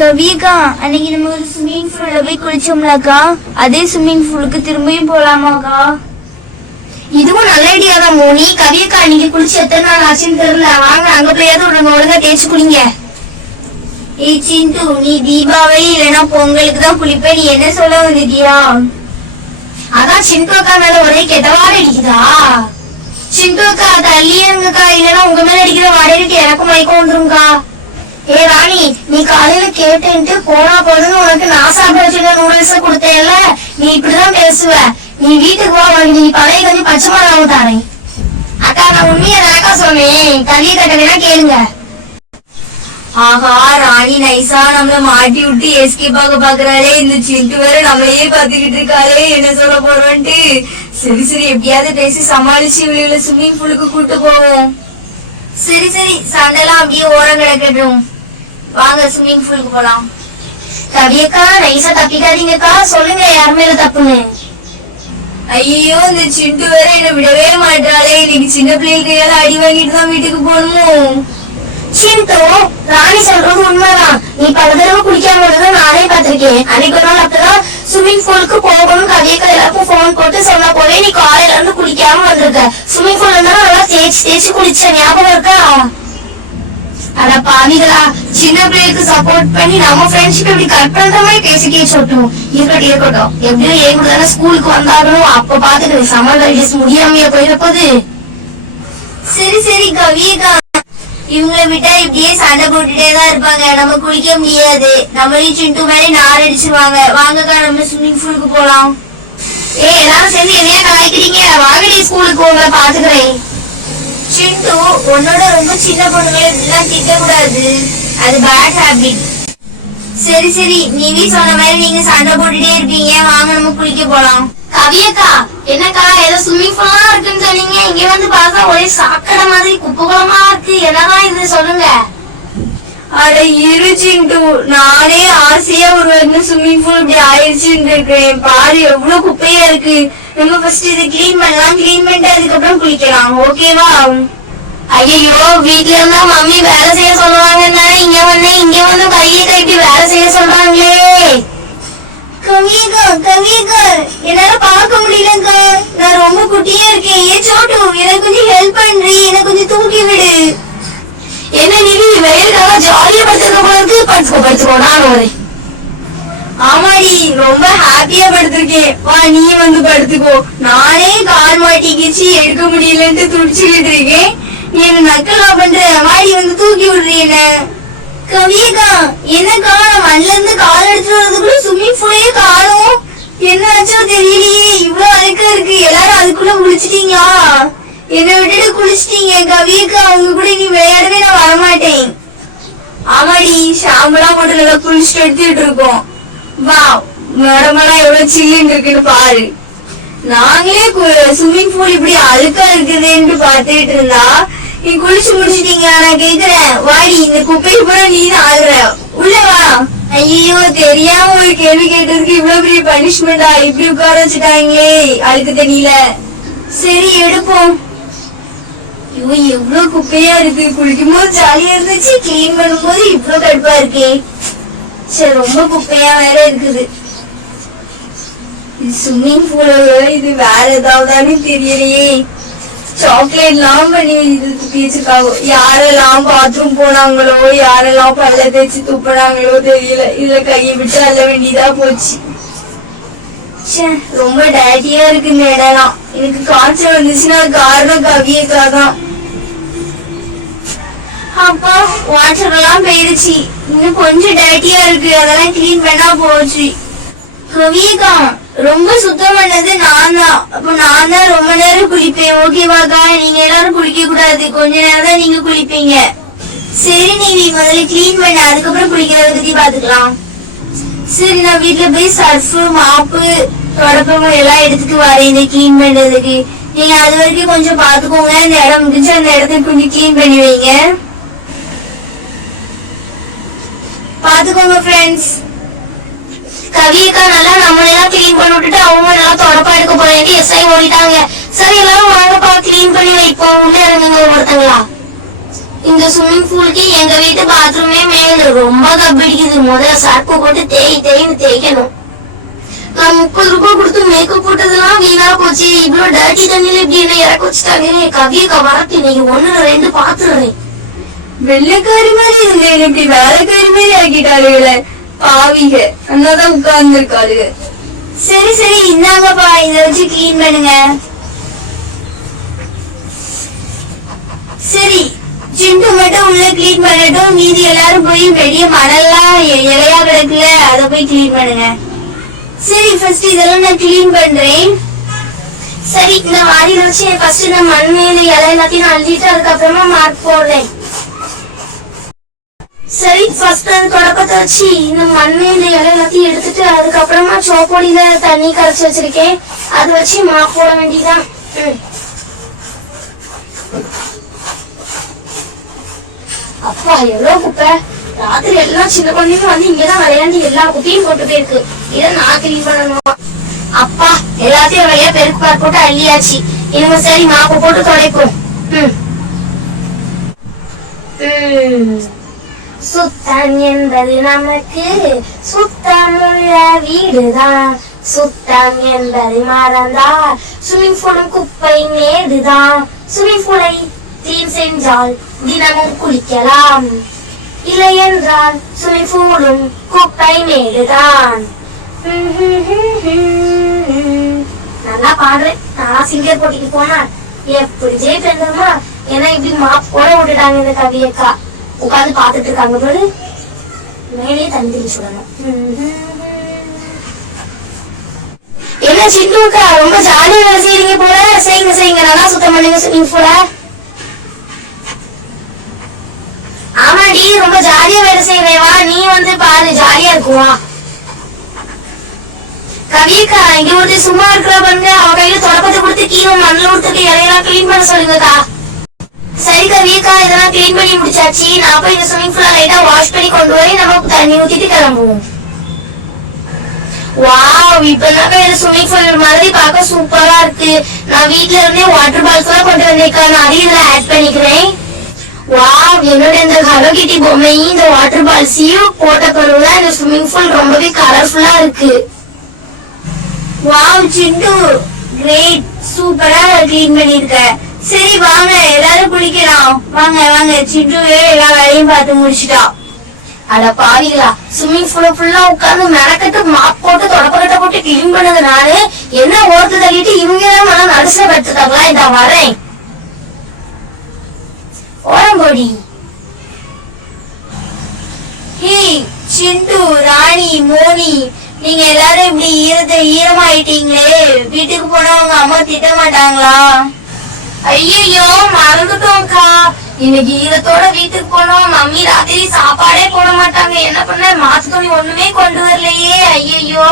கவியக்கா, அன்னைக்கு நம்ம ஒரு ஸ்விம்மிங் பூல்ல போய் குளிச்சோம்லக்கா, அதே ஸ்விம்மிங் பூலுக்கு திரும்பியும் போலாமாக்கா? இதுவும் நல்ல ஐடியா தான் மோனி. கவியக்கா, அன்னைக்கு குளிச்சு எத்தனை நாள் ஆச்சுன்னு தெரியல. வாங்க அங்க போயாவது ஒழுங்கா தேய்ச்சி குளிங்க. ஏய் சிந்து, நீ தீபாவளி இல்லைன்னா பொங்கலுக்கு தான் குளிப்ப, நீ என்ன சொல்ல வந்துட்டியா? அதான் சிந்து அக்கா மேல ஒரே கெட்ட வாடை அடிக்குதா? சிந்து அக்கா தள்ளியங்கக்கா, இல்லைன்னா உங்க மேல அடிக்கிற வாடகைக்கு எனக்கு மயக்கம் வந்துருங்கக்கா. ஏ ராணி, நீ காலையில கேட்டு போனா போதுன்னு உனக்கு நான் சாப்பிட வச்சுக்க நூடுல்ஸ் கொடுத்தேன்ல, நீ இப்படிதான் பேசுவ. நீ வீட்டுக்கு வா, நீ பழைய கஞ்சி பச்சை மிளகாவும் தானே. அக்கா, நான் உண்மையை தானக்கா சொன்னேன். கல்வியை கட்டணா கேளுங்க. ஆஹா, ராணி நைசா நம்மள மாட்டி விட்டு எஸ்கேப் ஆக பாக்குறாளே. இந்த சிண்டு வேற நம்மளையே பாத்துக்கிட்டு இருக்காளே, என்ன சொல்ல போறோன்ட்டு. சரி சரி, எப்படியாவது பேசி சமாளிச்சு இவளை ஸ்விம்மிங் பூலுக்கு கூட்டு போவோம். சரி சரி, சண்டைலாம் அப்படியே ஓரம் கிடக்கட்டும். வாங்க ஸ்விம்மிங் பூலுக்கு போலாம். கவியக்கா, நைசா தப்பிக்காதீங்கக்கா. சொல்லுங்க யார் மேல தப்புன்னு. ஐயோ, இந்த சிண்டு வேற என்ன விடவே மாட்டாளே. இன்னைக்கு சின்ன பிள்ளைகளுக்கு ஏதாவது அடி வாங்கிட்டு தான் வீட்டுக்கு போகணும். சிந்து, ராணி சொல்றது உண்மைதான். நீ பல தடவை குளிக்காம நானே பாத்திருக்கேன். அன்னைக்கு ஒரு நாள் அப்பதான் ஸ்விம்மிங் பூலுக்கு போகணும் கவியக்கா எல்லாருக்கும் போன் போட்டு சொன்ன போவே நீ காலையில இருந்து குளிக்காம வந்திருக்க. ஸ்விம்மிங் பூல்ல இருந்தா நல்லா தேய்ச்சி குளிச்ச ஞாபகம் இருக்கா? அட பாவிகளா, சின்ன பிள்ளைக்கு சப்போர்ட் பண்ணி நம்ம ஃப்ரெண்ட்ஷிப் இப்படி கட் பண்ற மாதிரி பேசிக்கே சொல்லட்டும். இருக்கட்டும், எப்படியும் ஏன் கூட தானே ஸ்கூலுக்கு வந்தாகணும். அப்ப பாத்துக்கிறேன். சம்மர் ஹாலிடேஸ் முடியாமையா போயிட போகுது. சரி சரி கவியக்கா, இவங்களை விட்டா இப்படியே சண்டை போட்டுட்டே தான் இருப்பாங்க. நம்ம குளிக்க முடியாது. நம்மளையும் சிண்டு மாதிரி நார் அடிச்சிருவாங்க. வாங்கக்கா, நம்ம ஸ்விம்மிங் பூலுக்கு போலாம். எல்லாரும் சேர்ந்து என்னையா கலாய்க்கிறீங்க? வாங்கடி ஸ்கூலுக்கு உங்களை பாத்துக்கிறேன். சிண்டு, உன்னோட ரொம்ப சின்ன பொண்ணுங்களை இப்படிலாம் திட்ட கூடாது. அது பேட் ஹேபிட். சரி சரி, நீ சொன்ன மாதிரி நீங்க சண்டை போட்டுட்டே இருப்பீங்க. வாங்க நம்ம குளிக்க போலாம். கவியக்கா, என்னக்கா ஏதோ ஸ்விம்மிங் பூல்லாம் இருக்குன்னு சொன்னீங்க. இங்க வந்து பார்த்தா ஒரே சாக்கடை மாதிரி குப்பகுளமா இருக்கு. என்னதான் இது சொல்லுங்க. அட இரு சிண்டு, நானே ஆசையா ஒரு ஸ்விம்மிங் பூல் இப்படி ஆயிடுச்சுன்னு இருக்கேன். பாரு எவ்வளவு குப்பையா இருக்கு. நம்ம ஃபர்ஸ்ட் இதை கிளீன் பண்ணலாம். கிளீன் பண்ணிட்டு அதுக்கப்புறம் குளிக்கலாம். ஓகேவா? ஐயோ, வீட்டுல இருந்தா மம்மி வேலை செய்ய சொல்லுவாங்கன்னா இங்க வந்து கையை கட்டி வேலை செய்ய சொல்றாங்களே. கவியக்கா, என்னால பார்க்க முடியலக்கா. நான் ரொம்ப குட்டியா இருக்கேன். ஏ சோட்டு, எனக்கு கொஞ்சம் ஹெல்ப் பண்றீ. எனக்கு கொஞ்சம் தூக்கி விடு. என்ன நீ வெயிலுக்காக ஜாலியா படுத்துக்க போல இருக்கு. படுத்துக்கோ நானும் வரேன். ஆமாடி, ரொம்ப ஹாப்பியா படுத்திருக்கேன். வா, நீ வந்து படுத்துக்கோ. நானே கால் மாட்டிக்கிச்சு எடுக்க முடியலன்ட்டு துடிச்சுக்கிட்டு இருக்கேன். நீ என்ன நக்கலா பண்ற? வாடி வந்து தூக்கி விடுறீங்க. கவியக்கா, என்னக்கா, மண்ல இருந்து கால் எடுத்துட்டு வரதுக்குள்ள ஸ்விம்மிங் பூலையே காணும். என்ன ஆச்சோ தெரியலையே. இவ்வளவு அழுக்கா இருக்கு. எல்லாரும் அதுக்குள்ள குளிச்சிட்டீங்களா? என்னை விட்டுட்டு குளிச்சிட்டீங்க. கவியக்கா, அவங்க கூட நீ விளையாடவே நான் வரமாட்டேன். ஆமாடி, ஷாம்பெல்லாம் போட்டு நல்லா குளிச்சுட்டு எடுத்துட்டு இருக்கோம். வா, மேடமெல்லாம் எவ்வளவு சில்லுன்னு இருக்குன்னு பாரு. நாங்களே ஸ்விம்மிங் பூல் இப்படி அழுக்கா இருக்குதுன்னு பாத்துட்டு இருந்தா நீ குளிச்சு முடிச்சிட்டீங்க. நான் கேக்குறேன், வாடி, இந்த குப்பைக்கு போற நீ தான் ஆகுற. உள்ள வா. ஐயோ, தெரியாம ஒரு கேள்வி கேட்டதுக்கு இவ்வளவு பெரிய பனிஷ்மெண்டா? இப்படி உட்கார வச்சுட்டாங்களே அழுக்கு தண்ணியில. சரி எடுப்போம். ஐயோ, எவ்வளவு குப்பையா இருக்கு. குளிக்கும் போது ஜாலியா இருந்துச்சு, கிளீன் பண்ணும் போது இவ்வளவு கடுப்பா இருக்கே. சரி, ரொம்ப குப்பையா வேற இருக்குது. ஸ்விம்மிங் பூல இது வேற ஏதாவது தெரியலையே. சாக்லேட் எல்லாம் பண்ணி இது வச்சிருக்காங்க. யாரெல்லாம் பாத்ரூம் போனாங்களோ, யாரெல்லாம் பல்ல தேய்ச்சி துப்புனாங்களோ தெரியல. இதுல கையை விட்டு அள்ள வேண்டியதா போச்சு. ரொம்ப டேட்டியா இருக்கு இந்த இடம்லாம். எனக்கு காய்ச்சல் வந்துச்சுன்னா காரணம் கவியக்கா தான். அப்பா, வாட்டர் எல்லாம் போயிடுச்சு. இன்னும் கொஞ்சம் டேட்டியா இருக்கு. அதெல்லாம் கிளீன் பண்ணா போச்சு. கவியக்கா, ரொம்ப சுத்தம் பண்ணது நான் தான். அப்ப நான் தான் ரொம்ப நேரம் குளிப்பேன். ஓகேவாக்கா? நீங்க எல்லாரும் குளிக்க கூடாது. கொஞ்ச நேரம் தான் நீங்க குளிப்பீங்க. சரி, நீ முதல்ல கிளீன் பண்ண, அதுக்கப்புறம் குளிக்கிறத பத்தி பாத்துக்கலாம். சரி, நான் வீட்டுல போய் சர்ஃபு, மாப்பு, தொடப்பம் எல்லாம் எடுத்துட்டு வரேன் இந்த கிளீன் பண்றதுக்கு. நீங்க அது வரைக்கும் கொஞ்சம் பாத்துக்கோங்க. இந்த இடம் முடிஞ்சு அந்த இடத்த கொஞ்சம் கிளீன் பண்ணி வைங்க. பாத்துக்கோங்க ஃப்ரெண்ட்ஸ். கவியக்கா நல்லா நம்மளெல்லாம் கிளீன் பண்ணி விட்டுட்டு அவங்க நல்லா தொடப்பா எடுக்க போறேன் எஸ்ஐ ஓடிட்டாங்க. சரி, எல்லாரும் வாங்கப்பா கிளீன் பண்ணி வைப்போம். உள்ள இறங்குங்க ஒருத்தங்களா. இந்த ஸ்விம்மிங் பூலுக்கு எங்க வீட்டு பாத்ரூமே மேல ரொம்ப கப்பிடிக்குது. முதல்ல சர்ப்பு போட்டு தேய்ன்னு தேய்க்கணும். நான் 30 ரூபாய் கொடுத்து மேக்கப் போட்டதெல்லாம் வீணா போச்சு. இவ்வளவு டர்ட்டி தண்ணியில இப்படி என்ன இறக்க வச்சுட்டாங்க. கவியக்கா வரட்டு இன்னைக்கு 1 2 பாத்துறேன். வெள்ளைக்காரி மாதிரி இருந்தேன், இப்படி வேலைக்காரி மாதிரி ஆக்கிட்டாளுகள பாவிக. அண்ணாதான் உட்கார்ந்து இருக்காளுக. சரி சரி இந்தாங்கப்பா, இத வச்சு கிளீன் பண்ணுங்க. சரி சிண்டு மட்டும் உள்ள கிளீன் பண்ணட்டும், மீதி எல்லாரும் போய் வெளிய மணல்லாம் இலையா கிடக்குல அத போய் கிளீன் பண்ணுங்க. சரி ஃபர்ஸ்ட் இதெல்லாம் நான் கிளீன் பண்றேன். சரி இந்த வாரியில வச்சு ஃபர்ஸ்ட் இந்த மண் மேல இலை எல்லாத்தையும் நான் அள்ளிட்டு அதுக்கப்புறமா மார்க் போடுறேன். சரி ஃபர்ஸ்ட் அந்த தொடக்கத்தை வச்சு இந்த மண் மேல இலை எல்லாத்தையும் எடுத்துட்டு அதுக்கப்புறமா சோப்பொடியில தண்ணி கரைச்சு வச்சிருக்கேன். அதை வச்சு மார்க் போட வேண்டியதான். அப்பா எவ்வளவு குப்பை. ராத்திரி எல்லாம் சின்ன குழந்தைங்க வந்து இங்கதான் விளையாண்டு எல்லா குப்பையும் போட்டு போயிருக்கு. இதை நான் கிளீன் பண்ணணும். அப்பா எல்லாத்தையும் வழியா பெருக்கு பார் போட்டு அள்ளியாச்சு. இனிமே சரி மாப்பு போட்டு துடைப்போம். சுத்தம் என்பது நமக்கு சுத்தமுள்ள வீடுதான். சுத்தம் என்பது மறந்தால் ஸ்விம்மிங் பூலும் குப்பை மேடுதான். ஸ்விம்மிங் பூலை கிளீன் செஞ்சால் தினமும் குளிக்கலாம். இல்லை என்றால் ஸ்விம்மிங் பூலும் குப்பை மேடுதான். நல்லா பாடுறேன். நான் சிங்கர் போட்டிக்கு போனா எப்படி ஜெயிப்பேந்தமா. ஏன்னா இப்படி மாப் போட விட்டுட்டாங்க இந்த கவியக்கா. உட்காந்து பாத்துட்டு இருக்காங்க போது மேலே தண்ணி தெளிச்சு விடணும். என்ன சிண்டுக்கா ரொம்ப ஜாலியா வேலை செய்யறீங்க போல. செய்யுங்க நல்லா சுத்தம் பண்ணுங்க ஸ்விம்மிங் பூல. ஆமாடி ரொம்ப ஜாலியா வேலை செய்வேன். வா நீ வந்து பாரு ஜாலியா இருக்குவா. கவியக்கா இங்க வந்து சும்மா இருக்கிற பாருங்க. அவ கையில தொடப்பத்தை கொடுத்து கீழே மண்ணில் கொடுத்துட்டு இலையெல்லாம் கிளீன் பண்ண சொல்லுங்கக்கா. சரி கவியக்கா இதெல்லாம் கிளீன் பண்ணி முடிச்சாச்சு. நான் போய் இந்த ஸ்விம்மிங் பூல லைட்டா வாஷ் பண்ணி கொண்டு போய் நம்ம தண்ணி ஊத்திட்டு கிளம்புவோம். வாவ் இப்ப இந்த ஸ்விம்மிங் பூல் மாதிரி பார்க்க சூப்பரா இருக்கு. நான் வீட்டுல இருந்தே வாட்டர் பால்ஸ் எல்லாம் கொண்டு வந்திருக்கா. நான் அதையும் இதுல ஆட் பண்ணிக்கிறேன். வாவ் என்னோட இந்த ஹலோ கிட்டி பொம்மையும் இந்த வாட்டர் பால்ஸையும் போட்ட பிறகுதான் இந்த ஸ்விம்மிங் பூல் ரொம்பவே கலர்ஃபுல்லா இருக்கு. வாவ் சிண்டு கிரேட், சூப்பரா கிளீன் பண்ணிருக்க. சரி வாங்க எல்லாரும் குளிக்கலாம். வாங்க வாங்க சிண்டுவே எல்லா வேலையும் பார்த்து முடிச்சுட்டா. அட பாவிகளா ஸ்விம்மிங் பூல ஃபுல்லா உட்கார்ந்து மெனக்கட்டு மாப் போட்டு தொடப்பக்கட்ட போட்டு கிளீன் பண்ணது நானு. என்ன ஓரத்து தள்ளிட்டு இவங்க எல்லாம் நடுசுல படுத்துட்டாங்களா. இத வரேன் ஓரம்போடி. ஹே சிண்டு, ராணி, மோனி, நீங்க எல்லாரும் இப்படி ஈரமாயிட்டீங்களே. வீட்டுக்கு போனா உங்க அம்மா திட்ட மாட்டாங்களா? ஐயோ மறந்துட்டோம்க்கா. இன்னைக்கு ஈரத்தோட வீட்டுக்கு போனோம். மம்மி ராத்திரி சாப்பாடே போட மாட்டாங்க. என்ன பண்ண மாத்து துணி ஒண்ணுமே கொண்டு வரலையே. ஐயோ